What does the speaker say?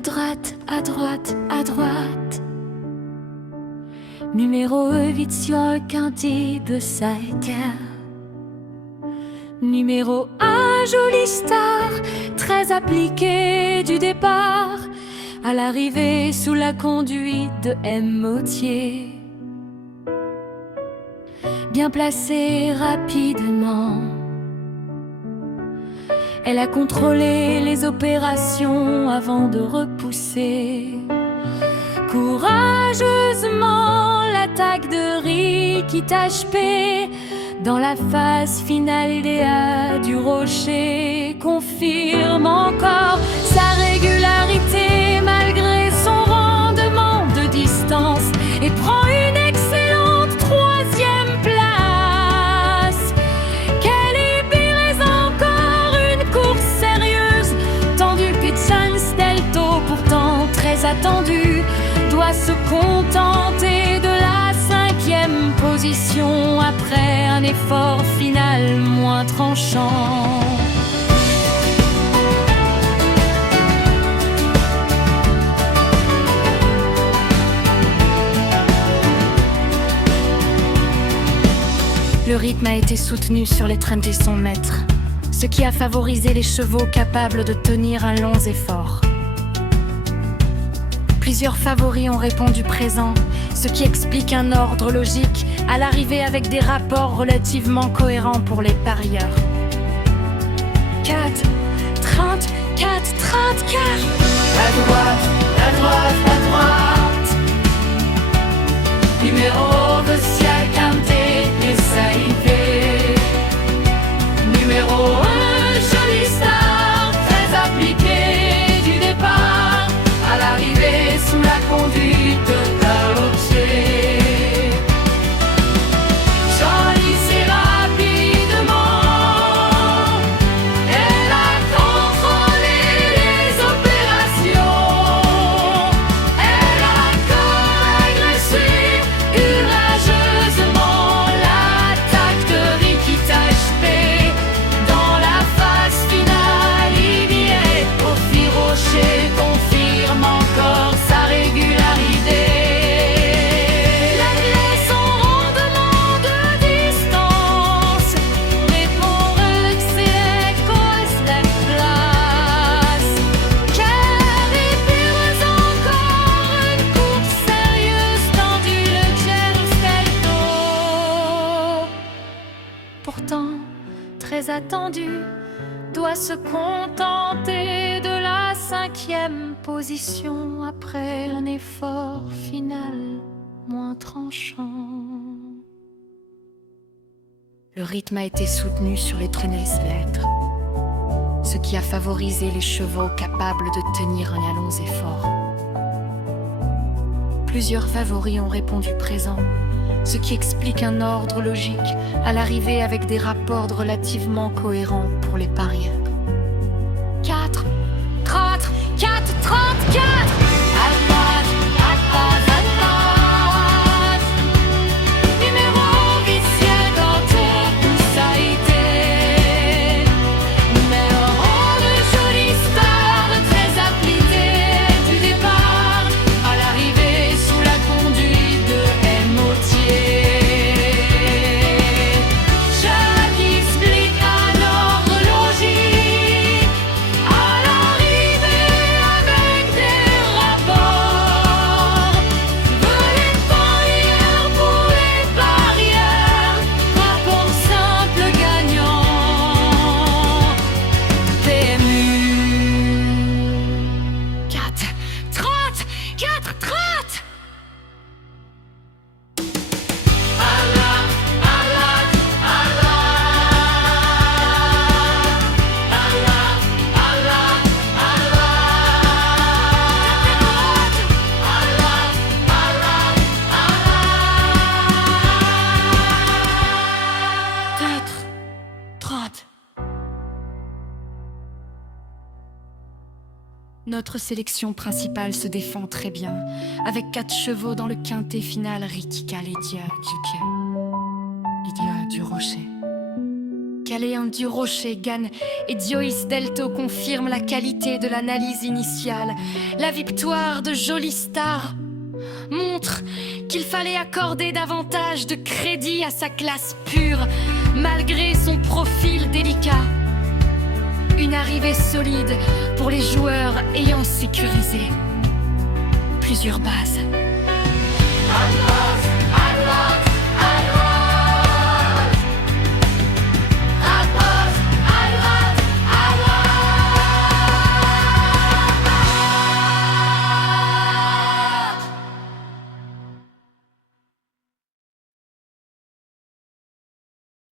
À droite, à droite, à droite. Numéro 8 sur le quintet de Saïter. Numéro 1, jolie star, très appliquée du départ à l'arrivée sous la conduite de M. Mautier. Bien placée rapidement, elle a contrôlé les opérations avant de repousser courageusement l'attaque de Ricky HP. Dans la phase finale, Léa du Rocher confirme encore sa régularité malgré son rendement de distance et prend une excellente troisième place. Kelly Pires encore une course sérieuse, tandis que Chance Delto, pourtant très attendu, doit se contenter de la 5e position après un effort final moins tranchant. Le rythme a été soutenu sur les 31 mètres, ce qui a favorisé les chevaux capables de tenir un long effort. Plusieurs favoris ont répondu présent, ce qui explique un ordre logique à l'arrivée avec des rapports relativement cohérents pour les parieurs. 4, 30, 4, 34. À droite, à droite, à droite. Numéro Vessia Quintet et Saïté. Numéro 1, jolie star, très appliquée du départ à l'arrivée sous la conduite de Taoché. Choisissez rapidement, elle a contrôlé les opérations, elle a agressé courageusement l'attaque de Ricky HP. Dans la phase finale, il y est. Ophi Rocher confirme encore sa régularité. Malgré son rendement de distance, répond Ruxet cause la place. Kelly Pires encore une course sérieuse, tandis le Chance Delto, pourtant très attendu, doit se contenter de la 5e position après un effort final moins tranchant. Le rythme a été soutenu sur les 13 mètres, ce qui a favorisé les chevaux capables de tenir un long effort. Plusieurs favoris ont répondu présent, ce qui explique un ordre logique à l'arrivée avec des rapports relativement cohérents pour les parieurs. 4, 30, 4, 34. À droite, à droite, à droite. Numéro vicieux d'entour, ça a été. Numéro de jolie star, très appliqué du départ à l'arrivée sous la conduite de M. Mautier. Chaque explique un ordre logique à l'arrivée avec des rapports. Venez parieurs pour les parieurs, rapport simple gagnant. PMU 4, 30, 4, 30. Notre sélection principale se défend très bien, avec 4 chevaux dans le quintet final Ritika Lydia du Rocher. Caléen du Rocher gagne et Dioïs Delto confirme la qualité de l'analyse initiale. La victoire de Jolie Star montre qu'il fallait accorder davantage de crédit à sa classe pure, malgré son profil délicat. Une arrivée solide pour les joueurs ayant sécurisé plusieurs bases.